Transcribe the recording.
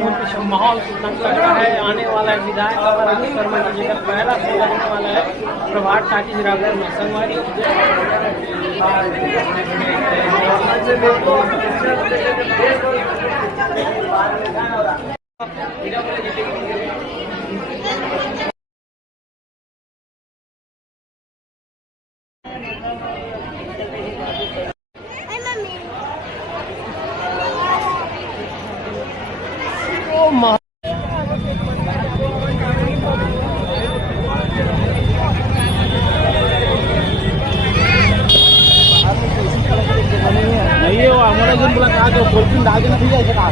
माहौल लग रहा है। आने वाला है विधायक शर्मा जी का पहला शो लगने वाला है प्रभात टाकीज रायपुर में संगवारी। नहीं वो हमारा जो बोला कहा जो बोलती डाल देना भैया ऐसा कहा।